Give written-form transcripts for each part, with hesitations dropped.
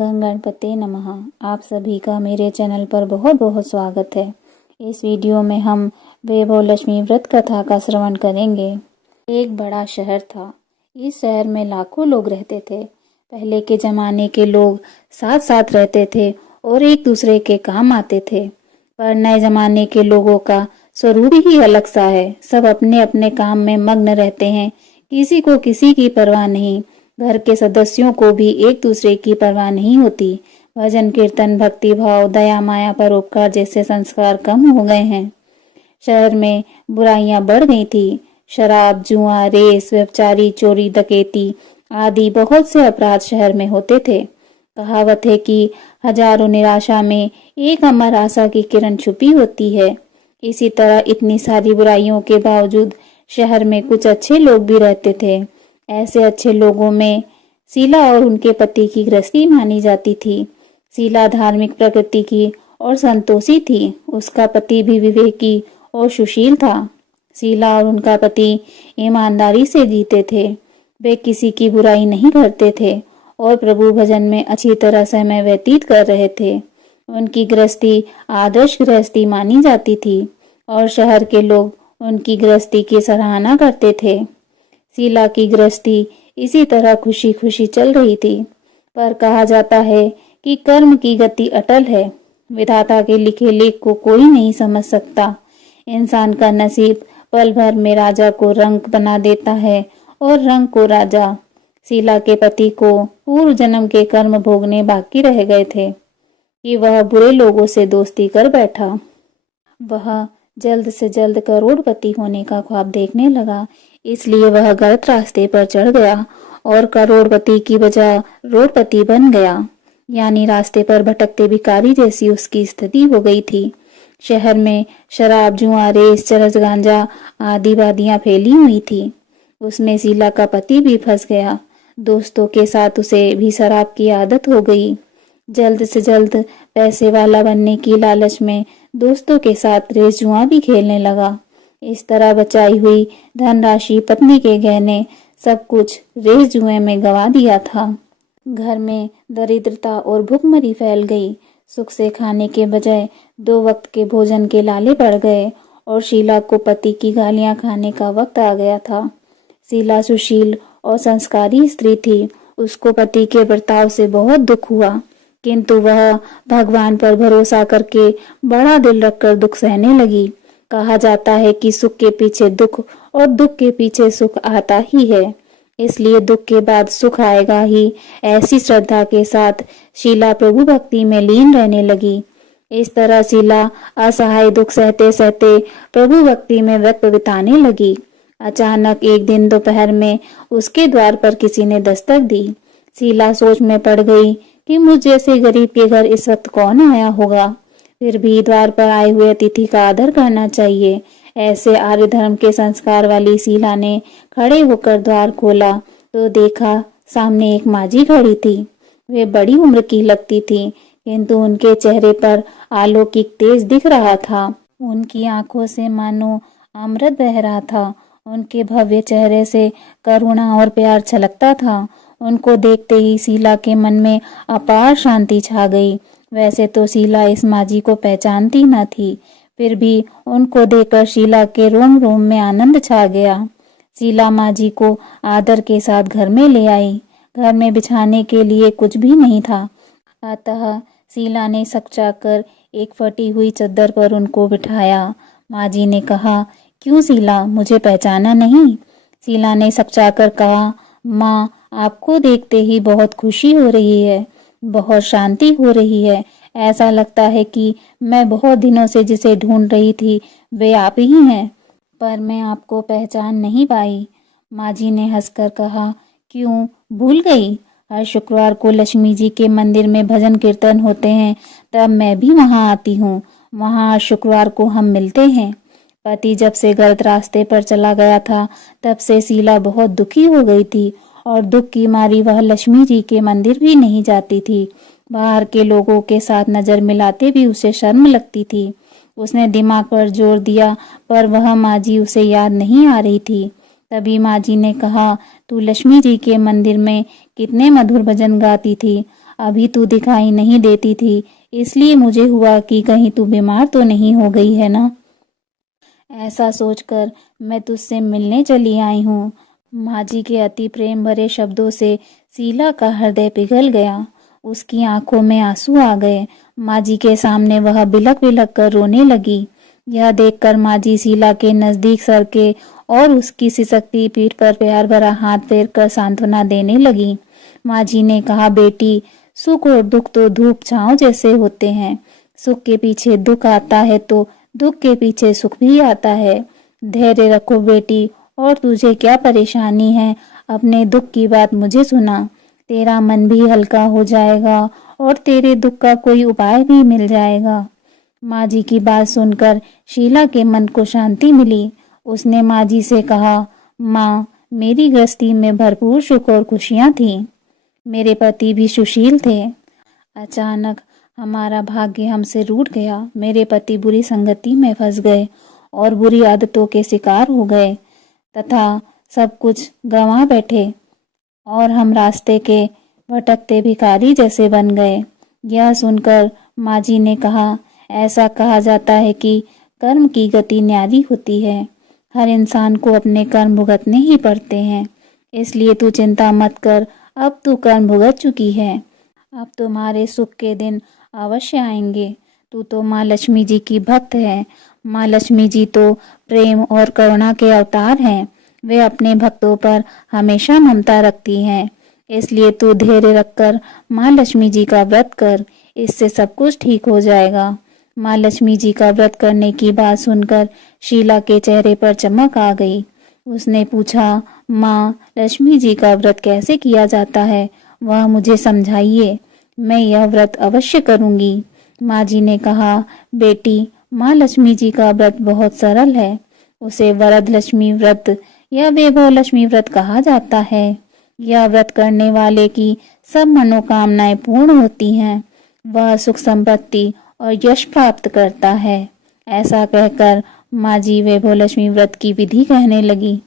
गंग गणपते नमः। आप सभी का मेरे चैनल पर बहुत बहुत स्वागत है। इस वीडियो में हम वैभव लक्ष्मी व्रत कथा का श्रवण करेंगे। एक बड़ा शहर था। इस शहर में लाखों लोग रहते थे। पहले के जमाने के लोग साथ साथ रहते थे और एक दूसरे के काम आते थे, पर नए जमाने के लोगों का स्वरूप ही अलग सा है। सब अपने अपने काम में मग्न रहते हैं, किसी को किसी की परवाह नहीं। घर के सदस्यों को भी एक दूसरे की परवाह नहीं होती। भजन कीर्तन, भक्ति भाव, दया माया, परोपकार जैसे संस्कार कम हो गए हैं। शहर में बुराइयां बढ़ गई थी। शराब, जुआ, रेस, व्यभिचारी, चोरी, डकैती आदि बहुत से अपराध शहर में होते थे। कहावत है कि हजारों निराशा में एक अमर आशा की किरण छुपी होती है। इसी तरह इतनी सारी बुराइयों के बावजूद शहर में कुछ अच्छे लोग भी रहते थे। ऐसे अच्छे लोगों में शीला और उनके पति की गृहस्थी मानी जाती थी। शीला धार्मिक प्रकृति की और संतोषी थी। उसका पति भी विवेकी और सुशील था। शीला और उनका पति ईमानदारी से जीते थे। वे किसी की बुराई नहीं करते थे और प्रभु भजन में अच्छी तरह समय व्यतीत कर रहे थे। उनकी गृहस्थी आदर्श गृहस्थी मानी जाती थी और शहर के लोग उनकी गृहस्थी की सराहना करते थे। शीला की गृहस्थी इसी तरह खुशी खुशी चल रही थी, पर कहा जाता है कि कर्म की गति अटल है। विधाता के लिखे लेख को कोई नहीं समझ सकता। इंसान का नसीब पल भर में राजा को रंक बना देता है और रंक को राजा। शीला के पति को पूर्व जन्म के कर्म भोगने बाकी रह गए थे कि वह बुरे लोगों से दोस्ती कर बैठा। वह जल्द से जल्द करोड़पति होने का ख्वाब देखने लगा, इसलिए वह गलत रास्ते पर चढ़ गया और करोड़पति की बजाय रोडपति बन गया। यानी रास्ते पर भटकते भिखारी जैसी उसकी स्थिति हो गई थी। शहर में शराब, जुआ, रेस, चरस, गांजा आदि वादियां फैली हुई थी। उसमें शीला का पति भी फंस गया। दोस्तों के साथ उसे भी शराब की आदत हो गई। जल्द से जल्द पैसे वाला बनने की लालच में दोस्तों के साथ रेस जुआ भी खेलने लगा। इस तरह बचाई हुई धनराशि, पत्नी के गहने, सब कुछ रेस जुए में गवा दिया था। घर में दरिद्रता और भूखमरी फैल गई। सुख से खाने के बजाय 2 वक्त के भोजन के लाले पड़ गए और शीला को पति की गालियां खाने का वक्त आ गया था। शीला सुशील और संस्कारी स्त्री थी। उसको पति के बर्ताव से बहुत दुख हुआ, किंतु वह भगवान पर भरोसा करके बड़ा दिल रखकर दुख सहने लगी। कहा जाता है कि सुख के पीछे दुख और दुख के पीछे सुख आता ही है, इसलिए दुख के बाद सुख आएगा ही। ऐसी श्रद्धा के साथ शीला प्रभु भक्ति में लीन रहने लगी। इस तरह शीला असहाय दुख सहते सहते प्रभु भक्ति में वक्त बिताने लगी। अचानक एक दिन दोपहर में उसके द्वार पर किसी ने दस्तक दी। शीला सोच में पड़ गई कि मुझ जैसे गरीब के घर इस वक्त कौन आया होगा। फिर भी द्वार पर आए हुए अतिथि का आदर करना चाहिए। ऐसे आर्य धर्म के संस्कार वाली शीला ने खड़े होकर द्वार खोला तो देखा सामने एक माजी खड़ी थी। वे बड़ी उम्र की लगती थी, किंतु उनके चेहरे पर अलौकिक तेज दिख रहा था। उनकी आंखों से मानो अमृत बह रहा था। उनके भव्य चेहरे से करुणा और प्यार छलकता था। उनको देखते ही शीला के मन में अपार शांति छा गई। वैसे तो शीला इस माजी को पहचानती न थी, फिर भी उनको देखकर शीला के रोम रोम में आनंद छा गया। शीला माजी को आदर के साथ घर में ले आई। घर में बिछाने के लिए कुछ भी नहीं था, अतः शीला ने सकचाकर एक फटी हुई चद्दर पर उनको बिठाया। माजी ने कहा, क्यों शीला, मुझे पहचाना नहीं? शीला ने सकचाकर कहा, माँ, आपको देखते ही बहुत खुशी हो रही है, बहुत शांति हो रही है। ऐसा लगता है कि मैं बहुत दिनों से जिसे ढूंढ रही थी वे आप ही हैं, पर मैं आपको पहचान नहीं पाई। माजी ने हंसकर कहा, क्यों, भूल गई? हर शुक्रवार को लक्ष्मी जी के मंदिर में भजन कीर्तन होते हैं, तब मैं भी वहां आती हूँ। वहां शुक्रवार को हम मिलते हैं। पति जब से गलत रास्ते पर चला गया था, तब से शीला बहुत दुखी हो गई थी और दुख की मारी वह लक्ष्मी जी के मंदिर भी नहीं जाती थी। बाहर के लोगों के साथ नजर मिलाते भी उसे शर्म लगती थी। उसने दिमाग पर जोर दिया, पर वह माजी उसे याद नहीं आ रही थी। तभी माजी ने कहा, तू लक्ष्मी जी के मंदिर में कितने मधुर भजन गाती थी, अभी तू दिखाई नहीं देती थी, इसलिए मुझे हुआ कि कहीं तू बीमार तो नहीं हो गई है ना। ऐसा सोचकर मैं तुझसे मिलने चली आई हूँ। माँ जी के अति प्रेम भरे शब्दों से शीला का हृदय पिघल गया। उसकी आंखों में आंसू आ गए। माँ जी के सामने वह बिलख बिलख कर रोने लगी। यह देखकर माँ जी शीला के नजदीक सरके और उसकी सिसकती पीठ पर प्यार भरा हाथ फेर कर सांत्वना देने लगी। माँ जी ने कहा, बेटी, सुख और दुख तो धूप छांव जैसे होते हैं। सुख के पीछे दुख आता है तो दुख के पीछे सुख भी आता है। धैर्य रखो बेटी, और तुझे क्या परेशानी है, अपने दुख की बात मुझे सुना। तेरा मन भी हल्का हो जाएगा और तेरे दुख का कोई उपाय भी मिल जाएगा। माँ जी की बात सुनकर शीला के मन को शांति मिली। उसने माँ जी से कहा, माँ, मेरी गृहस्थी में भरपूर सुख और खुशियाँ थीं। मेरे पति भी सुशील थे। अचानक हमारा भाग्य हमसे रूठ गया। मेरे पति बुरी संगति में फंस गए और बुरी आदतों के शिकार हो गए तथा सब कुछ गंवा बैठे और हम रास्ते के भटकते भिखारी जैसे बन गए। यह सुनकर माँ जी ने कहा, ऐसा कहा जाता है कि कर्म की गति न्यारी होती है। हर इंसान को अपने कर्म भुगतने ही पड़ते हैं, इसलिए तू चिंता मत कर। अब तू कर्म भुगत चुकी है, अब तुम्हारे सुख के दिन अवश्य आएंगे। तू तो माँ लक्ष्मी जी की भक्त है। माँ लक्ष्मी जी तो प्रेम और करुणा के अवतार हैं। वे अपने भक्तों पर हमेशा ममता रखती हैं। इसलिए तू धैर्य रखकर माँ लक्ष्मी जी का व्रत कर, इससे सब कुछ ठीक हो जाएगा। माँ लक्ष्मी जी का व्रत करने की बात सुनकर शीला के चेहरे पर चमक आ गई। उसने पूछा, माँ, लक्ष्मी जी का व्रत कैसे किया जाता है, वह मुझे समझाइए। मैं यह व्रत अवश्य करूंगी। माँ जी ने कहा, बेटी, माँ लक्ष्मी जी का व्रत बहुत सरल है। उसे वरद लक्ष्मी व्रत या वैभव लक्ष्मी व्रत कहा जाता है। यह व्रत करने वाले की सब मनोकामनाएं पूर्ण होती हैं। वह सुख संपत्ति और यश प्राप्त करता है। ऐसा कहकर माँ जी वैभव लक्ष्मी व्रत की विधि कहने लगी।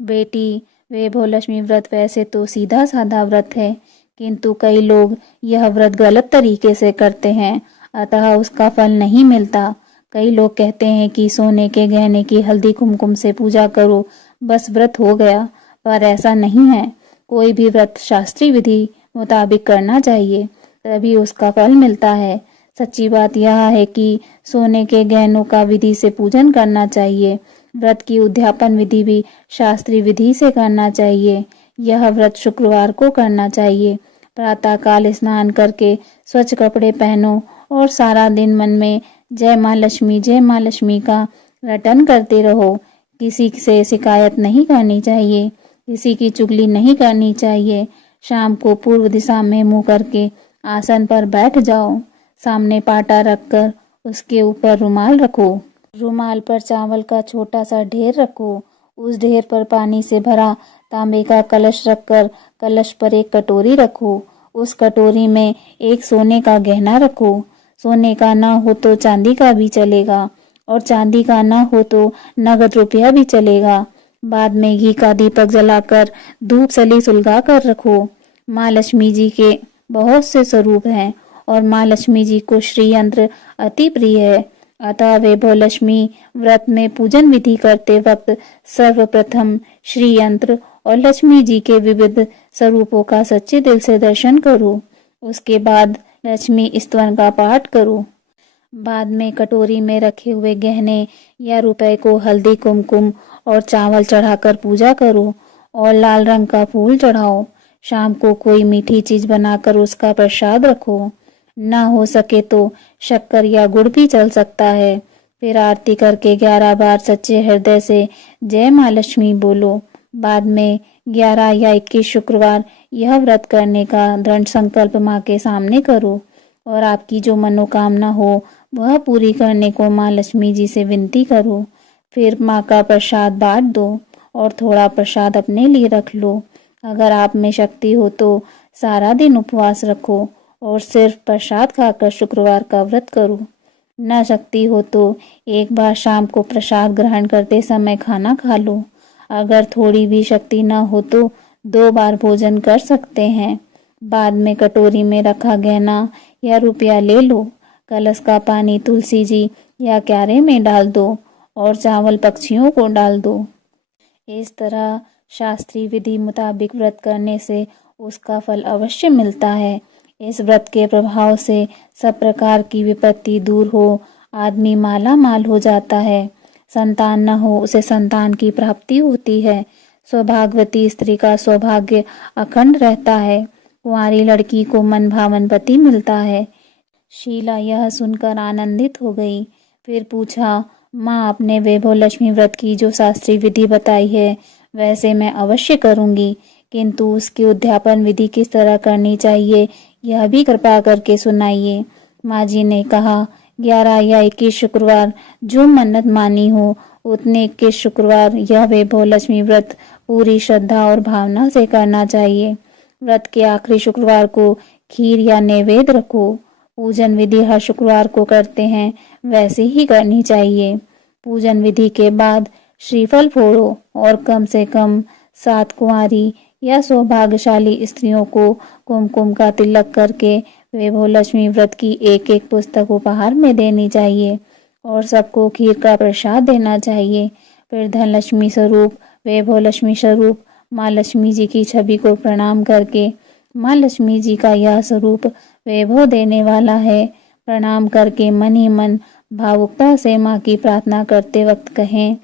बेटी, वैभव लक्ष्मी व्रत वैसे तो सीधा साधा व्रत है, किंतु कई लोग यह व्रत गलत तरीके से करते हैं, अतः उसका फल नहीं मिलता। कई लोग कहते हैं कि सोने के गहने की हल्दी कुमकुम से पूजा करो, बस व्रत हो गया, पर ऐसा नहीं है। कोई भी व्रत शास्त्रीय विधि मुताबिक करना चाहिए, तभी उसका फल मिलता है। सच्ची बात यह है कि सोने के गहनों का विधि से पूजन करना चाहिए। व्रत की उद्यापन विधि भी शास्त्रीय विधि से करना चाहिए। यह व्रत शुक्रवार को करना चाहिए। प्रातः काल स्नान करके स्वच्छ कपड़े पहनो और सारा दिन मन में जय माँ लक्ष्मी का रटन करते रहो। किसी से शिकायत नहीं करनी चाहिए, किसी की चुगली नहीं करनी चाहिए। शाम को पूर्व दिशा में मुंह करके आसन पर बैठ जाओ। सामने पाटा रखकर उसके ऊपर रुमाल रखो। रुमाल पर चावल का छोटा सा ढेर रखो। उस ढेर पर पानी से भरा तांबे का कलश रखकर कलश पर एक कटोरी रखो। उस कटोरी में एक सोने का गहना रखो। सोने का ना हो तो चांदी का भी चलेगा, और चांदी का ना हो तो नगद रुपया भी चलेगा। बाद में घी का दीपक जलाकर धूप सली सुलगा कर रखो। माँ लक्ष्मी जी के बहुत से स्वरूप हैं और माँ लक्ष्मी जी को श्री यंत्र अति प्रिय है, अतः वैभव लक्ष्मी व्रत में पूजन विधि करते वक्त सर्वप्रथम श्री यंत्र और लक्ष्मी जी के विविध स्वरूपों का सच्चे दिल से दर्शन करो। उसके बाद लक्ष्मी स्तवन का पाठ करो। बाद में कटोरी में रखे हुए गहने या रुपए को हल्दी कुमकुम और चावल चढ़ाकर पूजा करो और लाल रंग का फूल चढ़ाओ। शाम को कोई मीठी चीज बनाकर उसका प्रसाद रखो। ना हो सके तो शक्कर या गुड़ भी चल सकता है। फिर आरती करके 11 बार सच्चे हृदय से जय माँ लक्ष्मी बोलो। बाद में 11 या 21 शुक्रवार यह व्रत करने का दृढ़ संकल्प माँ के सामने करो और आपकी जो मनोकामना हो वह पूरी करने को माँ लक्ष्मी जी से विनती करो। फिर माँ का प्रसाद बांट दो और थोड़ा प्रसाद अपने लिए रख लो। अगर आप में शक्ति हो तो सारा दिन उपवास रखो और सिर्फ प्रसाद खाकर शुक्रवार का व्रत करो। न शक्ति हो तो एक बार शाम को प्रसाद ग्रहण करते समय खाना खा लो। अगर थोड़ी भी शक्ति न हो तो 2 बार भोजन कर सकते हैं। बाद में कटोरी में रखा गहना या रुपया ले लो। कलश का पानी तुलसी जी या क्यारे में डाल दो और चावल पक्षियों को डाल दो। इस तरह शास्त्रीय विधि मुताबिक व्रत करने से उसका फल अवश्य मिलता है। इस व्रत के प्रभाव से सब प्रकार की विपत्ति दूर हो, आदमी माला माल हो जाता है। संतान न हो उसे संतान की प्राप्ति होती है। सौभाग्यवती स्त्री का सौभाग्य अखंड रहता है। कुंवारी लड़की को मन भावन पति मिलता है। शीला यह सुनकर आनंदित हो गई। फिर पूछा, माँ, आपने वैभव लक्ष्मी व्रत की जो शास्त्रीय विधि बताई है वैसे मैं अवश्य करूंगी, किंतु उसकी उद्यापन विधि किस तरह करनी चाहिए यह भी कृपा करके सुनाइए। माँ जी ने कहा, 11 या 21 शुक्रवार जो मन्नत मानी हो उतने 21 शुक्रवार यह वैभव लक्ष्मी व्रत पूरी श्रद्धा और भावना से करना चाहिए। व्रत के आखिरी शुक्रवार को खीर या नैवेद्य रखो। पूजन विधि हर शुक्रवार को करते हैं वैसे ही करनी चाहिए। पूजन विधि के बाद श्रीफल फोड़ो और कम से कम 7 कुंवारी या सौभाग्यशाली स्त्रियों को कुमकुम का तिलक करके वैभव लक्ष्मी व्रत की एक एक पुस्तक उपहार में देनी चाहिए और सबको खीर का प्रसाद देना चाहिए। फिर धन लक्ष्मी स्वरूप, वैभव लक्ष्मी स्वरूप माँ लक्ष्मी जी की छवि को प्रणाम करके माँ लक्ष्मी जी का यह स्वरूप वैभव देने वाला है, प्रणाम करके मन ही मन भावुकता से माँ की प्रार्थना करते वक्त कहें,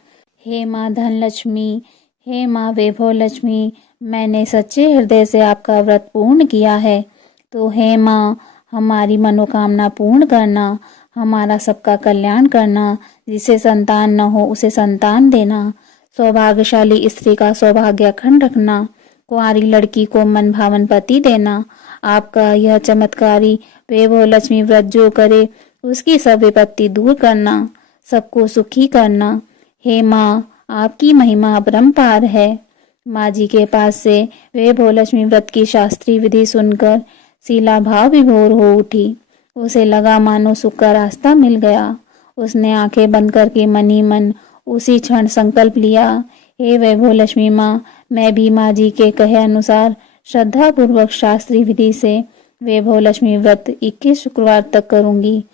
हे माँ धन लक्ष्मी, हे माँ वैभव लक्ष्मी, मैंने सच्चे हृदय से आपका व्रत पूर्ण किया है, तो हे माँ हमारी मनोकामना पूर्ण करना, हमारा सबका कल्याण करना, जिसे संतान न हो उसे संतान देना, सौभाग्यशाली स्त्री का सौभाग्य अखंड रखना, कुंवारी लड़की को मन भावन पति देना। आपका यह चमत्कारी वैभव लक्ष्मी व्रत जो करे उसकी सब विपत्ति दूर करना, सबको सुखी करना। हे माँ, आपकी महिमा अपरंपार है। माँ जी के पास से वैभव लक्ष्मी व्रत की शास्त्रीय विधि सुनकर शीला भाव विभोर हो उठी। उसे लगा मानो सुख का रास्ता मिल गया। उसने आंखें बंद करके मन ही मन उसी क्षण संकल्प लिया, हे वैभव लक्ष्मी माँ, मैं भी माँ जी के कहे अनुसार श्रद्धा पूर्वक शास्त्रीय विधि से वैभव लक्ष्मी व्रत 21 शुक्रवार तक करूंगी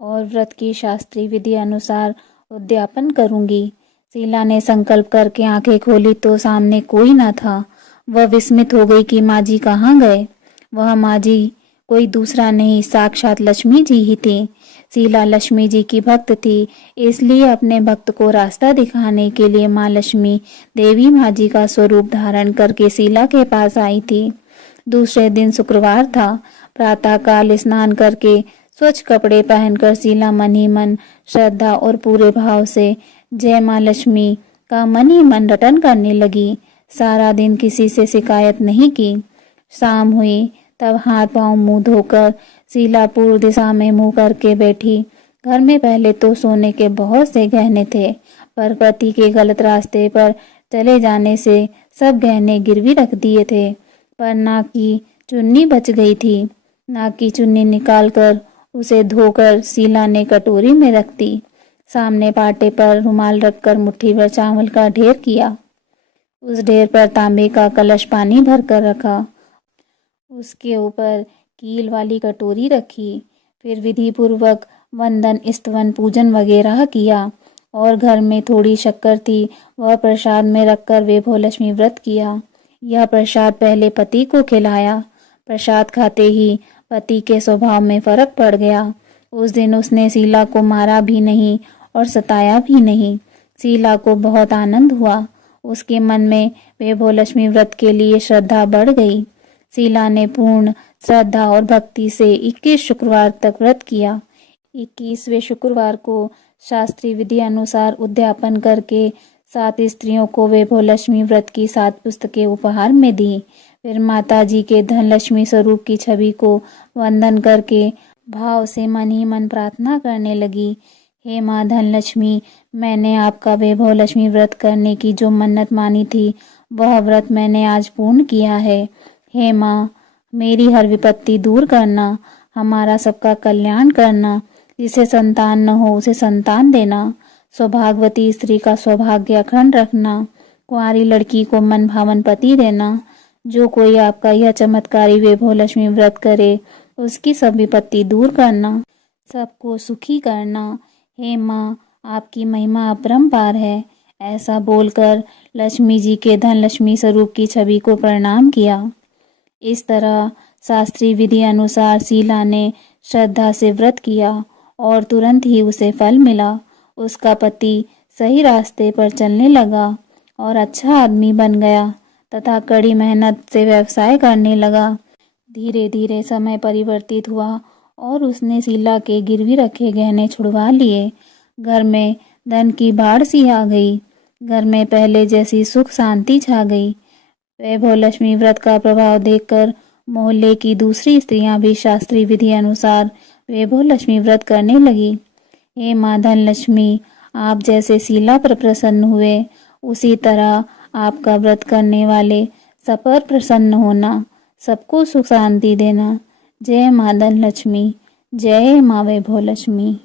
और व्रत की शास्त्रीय विधि अनुसार उद्यापन करूंगी। शीला ने संकल्प करके आंखें खोली तो सामने कोई न था। वह विस्मित हो गई कि माँ जी कहाँ गए। वह माँ जी कोई दूसरा नहीं, साक्षात लक्ष्मी जी ही थी। शीला लक्ष्मी जी की भक्त थी, इसलिए अपने भक्त को रास्ता दिखाने के लिए माँ लक्ष्मी देवी माँ जी का स्वरूप धारण करके शीला के पास आई थी। दूसरे दिन शुक्रवार था। प्रातः काल स्नान करके स्वच्छ कपड़े पहनकर शीला मन ही मन श्रद्धा और पूरे भाव से जय माँ लक्ष्मी का मन ही मन रटन करने लगी। सारा दिन किसी से शिकायत नहीं की। शाम हुई तब हाथ पांव मुंह धोकर शीला पूर्व दिशा में मुंह करके बैठी। घर में पहले तो सोने के बहुत से गहने थे, पर पति के गलत रास्ते पर चले जाने से सब गहने गिरवी रख दिए थे। पर नाक की चुन्नी बच गई थी। नाक की चुन्नी निकालकर उसे धोकर शीला ने कटोरी में रख दी। सामने पाटे पर रुमाल रखकर मुट्ठी भर चावल का ढेर किया। उस ढेर पर तांबे का कलश पानी भर कर रखा। उसके ऊपर कील वाली कटोरी रखी। फिर विधि पूर्वक वंदन, स्तवन, पूजन वगैरह किया और घर में थोड़ी शक्कर थी वह प्रसाद में रखकर वैभव लक्ष्मी व्रत किया। यह प्रसाद पहले पति को खिलाया। प्रसाद खाते ही पति के स्वभाव में फर्क पड़ गया। उस दिन उसने शीला को मारा भी नहीं और सताया भी नहीं। शीला को बहुत आनंद हुआ। उसके मन में वैभव लक्ष्मी व्रत के लिए श्रद्धा बढ़ गई। शीला ने पूर्ण श्रद्धा और भक्ति से 21 शुक्रवार तक व्रत किया। 21वें शुक्रवार को शास्त्रीय विधि अनुसार उद्यापन करके 7 स्त्रियों को वैभव लक्ष्मी व्रत की 7 पुस्तकें उपहार में दी। फिर माता जी के धन लक्ष्मी स्वरूप की छवि को वंदन करके भाव से मन ही मन प्रार्थना करने लगी, हे माँ धन लक्ष्मी, मैंने आपका वैभव लक्ष्मी व्रत करने की जो मन्नत मानी थी वह व्रत मैंने आज पूर्ण किया है। हे माँ, मेरी हर विपत्ति दूर करना, हमारा सबका कल्याण करना, जिसे संतान न हो उसे संतान देना, सौभाग्यवती स्त्री का सौभाग्य अखंड रखना, कुंवारी लड़की को मन भावन पति देना, जो कोई आपका यह चमत्कारी वैभव लक्ष्मी व्रत करे, उसकी सब विपत्ति दूर करना, सबको सुखी करना। हे माँ, आपकी महिमा अपरंपार है। ऐसा बोलकर लक्ष्मी जी के धन लक्ष्मी स्वरूप की छवि को प्रणाम किया। इस तरह शास्त्रीय विधि अनुसार शीला ने श्रद्धा से व्रत किया और तुरंत ही उसे फल मिला। उसका पति सही रास्ते पर चलने लगा और अच्छा आदमी बन गया तथा कड़ी मेहनत से व्यवसाय करने लगा। धीरे धीरे समय परिवर्तित हुआ और उसने शीला के गिरवी रखे गहने छुड़वा लिए। घर में धन की बाढ़ सी आ गई। घर में पहले जैसी सुख शांति छा गई। वैभव लक्ष्मी व्रत का प्रभाव देखकर मोहल्ले की दूसरी स्त्रियां भी शास्त्रीय विधि अनुसार वैभव लक्ष्मी व्रत करने लगी। हे माँ धन लक्ष्मी, आप जैसे शीला पर प्रसन्न हुए, उसी तरह आपका व्रत करने वाले सब पर प्रसन्न होना, सबको सुख शांति देना। जय माँ धन लक्ष्मी, जय माँ वैभव लक्ष्मी।